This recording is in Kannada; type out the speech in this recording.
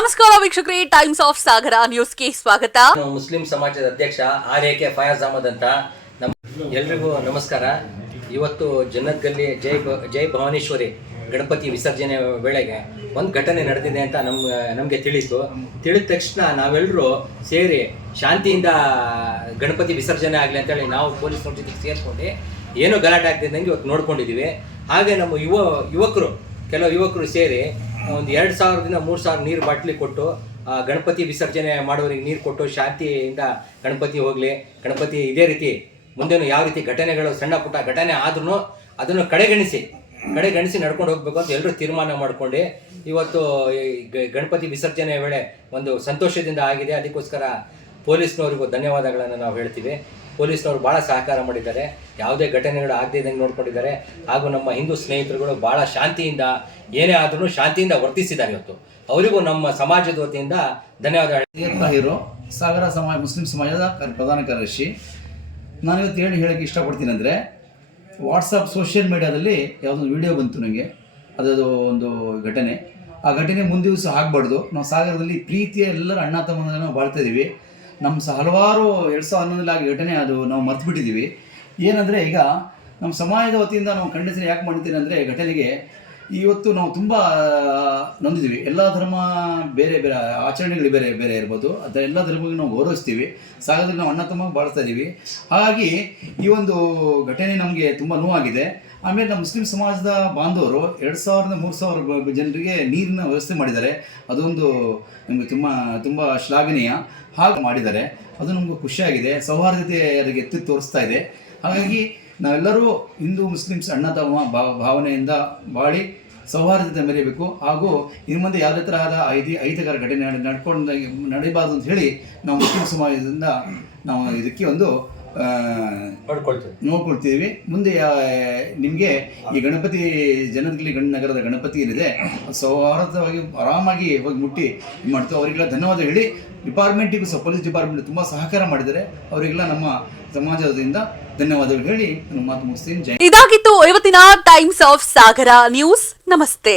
ನಮಸ್ಕಾರ ವೀಕ್ಷಕರೇ, ಟೈಮ್ಸ್ ಆಫ್ ಸಾಗರ ನ್ಯೂಸ್ಗೆ ಸ್ವಾಗತ. ಮುಸ್ಲಿಂ ಸಮಾಜದ ಅಧ್ಯಕ್ಷ ಆರ್.ಎ.ಕೆ. ಫಯಾಜ್ ಅಹಮದ್ ಅಂತ ಎಲ್ರಿಗೂ ನಮಸ್ಕಾರ. ಇವತ್ತು ಜನ್ನತ್ಗಲ್ಲಿ ಜೈ ಭವಾನೀಶ್ವರಿ ಗಣಪತಿ ವಿಸರ್ಜನೆ ವೇಳೆಗೆ ಒಂದು ಘಟನೆ ನಡೆದಿದೆ ಅಂತ ನಮಗೆ ತಿಳಿದ ತಕ್ಷಣ ನಾವೆಲ್ಲರೂ ಸೇರಿ ಶಾಂತಿಯಿಂದ ಗಣಪತಿ ವಿಸರ್ಜನೆ ಆಗಲಿ ಅಂತೇಳಿ ನಾವು ಪೊಲೀಸ್ನವ್ರ ಜೊತೆಗೆ ಸೇರಿಕೊಂಡು ಏನೋ ಗಲಾಟೆ ಆಗ್ತಿದ್ದಂಗೆ ಇವತ್ತು ನೋಡ್ಕೊಂಡಿದ್ದೀವಿ. ಹಾಗೆ ನಮ್ಮ ಕೆಲವು ಯುವಕರು ಸೇರಿ ಒಂದು 2,000ದಿಂದ 3,000 ನೀರು ಬಾಟ್ಲಿ ಕೊಟ್ಟು ಗಣಪತಿ ವಿಸರ್ಜನೆ ಮಾಡೋರಿಗೆ ನೀರು ಕೊಟ್ಟು ಶಾಂತಿಯಿಂದ ಗಣಪತಿ ಹೋಗಲಿ, ಗಣಪತಿ ಇದೇ ರೀತಿ ಮುಂದೇನು ಯಾವ ರೀತಿ ಘಟನೆಗಳು ಸಣ್ಣ ಪುಟ್ಟ ಘಟನೆ ಆದ್ರೂ ಅದನ್ನು ಕಡೆಗಣಿಸಿ ನಡ್ಕೊಂಡು ಹೋಗ್ಬೇಕು ಅಂತ ಎಲ್ಲರೂ ತೀರ್ಮಾನ ಮಾಡ್ಕೊಂಡು ಇವತ್ತು ಗಣಪತಿ ವಿಸರ್ಜನೆ ವೇಳೆ ಒಂದು ಸಂತೋಷದಿಂದ ಆಗಿದೆ. ಅದಕ್ಕೋಸ್ಕರ ಪೊಲೀಸ್ನವರಿಗೂ ಧನ್ಯವಾದಗಳನ್ನು ನಾವು ಹೇಳ್ತೀವಿ. ಪೊಲೀಸ್ನವರು ಭಾಳ ಸಹಕಾರ ಮಾಡಿದ್ದಾರೆ, ಯಾವುದೇ ಘಟನೆಗಳು ಆಗದೇ ಇದ್ದಂಗೆ ನೋಡ್ಕೊಂಡಿದ್ದಾರೆ. ಹಾಗೂ ನಮ್ಮ ಹಿಂದೂ ಸ್ನೇಹಿತರುಗಳು ಭಾಳ ಶಾಂತಿಯಿಂದ ಏನೇ ಆದ್ರೂ ಶಾಂತಿಯಿಂದ ವರ್ತಿಸಿದ್ದಾರೆ. ಇವತ್ತು ಅವರಿಗೂ ನಮ್ಮ ಸಮಾಜದ ವತಿಯಿಂದ ಧನ್ಯವಾದ. ಸಾಗರ ಮುಸ್ಲಿಂ ಸಮಾಜದ ಪ್ರಧಾನ ಕಾರ್ಯದರ್ಶಿ. ನಾನಿವತ್ತು ಹೇಳೋಕ್ಕೆ ಇಷ್ಟಪಡ್ತೀನಿ ಅಂದರೆ, ವಾಟ್ಸಪ್ ಸೋಷಿಯಲ್ ಮೀಡಿಯಾದಲ್ಲಿ ಯಾವುದೊಂದು ವಿಡಿಯೋ ಬಂತು ನನಗೆ, ಅದದು ಒಂದು ಘಟನೆ. ಆ ಘಟನೆ ಮುಂದೆ ದಿವಸ ಆಗಬಾರ್ದು. ನಾವು ಸಾಗರದಲ್ಲಿ ಪ್ರೀತಿಯ ಎಲ್ಲರ ಅಣ್ಣ ತಮ್ಮನ ನಾವು ಬಾಳ್ತಾ ಇದ್ದೀವಿ. ನಮ್ಮ ಹಲವಾರು 2011 ಆಗಿ ಘಟನೆ ಅದು ನಾವು ಮರ್ತು ಬಿಟ್ಟಿದ್ದೀವಿ. ಏನಂದರೆ, ಈಗ ನಮ್ಮ ಸಮಾಜದ ವತಿಯಿಂದ ನಾವು ಖಂಡಿಸಿ ಯಾಕೆ ಮಾಡ್ತೀವಿ ಅಂದರೆ, ಘಟನೆಗೆ ಇವತ್ತು ನಾವು ತುಂಬ ನೊಂದಿದ್ದೀವಿ. ಎಲ್ಲ ಧರ್ಮ ಬೇರೆ ಬೇರೆ ಆಚರಣೆಗಳು ಬೇರೆ ಬೇರೆ ಇರ್ಬೋದು, ಅದರ ಎಲ್ಲ ಧರ್ಮಗಳಿಗೆ ನಾವು ಗೌರವಿಸ್ತೀವಿ. ಸಾಗರದಲ್ಲಿ ನಾವು ಅಣ್ಣ ತಮ್ಮ ಬಾಳ್ತಾ ಇದ್ದೀವಿ. ಹಾಗಾಗಿ ಈ ಒಂದು ಘಟನೆ ನಮಗೆ ತುಂಬ ನೋವಾಗಿದೆ. ಆಮೇಲೆ ನಮ್ಮ ಮುಸ್ಲಿಂ ಸಮಾಜದ ಬಾಂಧವರು 2,000-3,000 ಜನರಿಗೆ ನೀರಿನ ವ್ಯವಸ್ಥೆ ಮಾಡಿದ್ದಾರೆ. ಅದೊಂದು ನಮಗೆ ತುಂಬ ಶ್ಲಾಘನೀಯ. ಹಾಗೆ ಮಾಡಿದ್ದಾರೆ, ಅದು ನಮಗೂ ಖುಷಿಯಾಗಿದೆ. ಸೌಹಾರ್ದತೆಯರಿಗೆ ಎತ್ತಿ ತೋರಿಸ್ತಾ ಇದೆ. ಹಾಗಾಗಿ ನಾವೆಲ್ಲರೂ ಹಿಂದೂ ಮುಸ್ಲಿಮ್ಸ್ ಅಣ್ಣ ತಮ್ಮ ಭಾವನೆಯಿಂದ ಬಾಳಿ ಸೌಹಾರ್ದತೆ ಮೆರೆಯಬೇಕು. ಹಾಗೂ ಇನ್ನು ಮುಂದೆ ಯಾವುದೇ ತರಹದ ಅಹಿತಕರ ಘಟನೆ ನಡೀಬಾರ್ದು ಅಂತ ಹೇಳಿ ನಾವು ಮುಸ್ಲಿಂ ಸಮಾಜದಿಂದ ನಾವು ಇದಕ್ಕೆ ಒಂದು ನೋಡ್ಕೊಳ್ತೀವಿ. ಮುಂದೆ ನಿಮಗೆ ಈ ಗಣಪತಿ ನಗರದ ಗಣಪತಿ ಏನಿದೆ ಸೌಹಾರ್ದವಾಗಿ ಆರಾಮಾಗಿ ಹೋಗಿ ಮುಟ್ಟಿ ಮಾಡ್ತೀವಿ. ಅವರಿಗೆಲ್ಲ ಧನ್ಯವಾದ ಹೇಳಿ, ಡಿಪಾರ್ಟ್ಮೆಂಟಿಗೂ ಪೊಲೀಸ್ ಡಿಪಾರ್ಟ್ಮೆಂಟ್ ತುಂಬ ಸಹಕಾರ ಮಾಡಿದ್ದಾರೆ. ಅವರಿಗೆಲ್ಲ ನಮ್ಮ ಸಮಾಜದಿಂದ ಧನ್ಯವಾದಗಳು ಹೇಳಿ ನಾನು ಮಾತು ಮುಗಿಸ್ತೀನಿ. ಇದಾಗಿತ್ತು ಇವತ್ತಿನ ಟೈಮ್ಸ್ ಆಫ್ ಸಾಗರ ನ್ಯೂಸ್. ನಮಸ್ತೆ.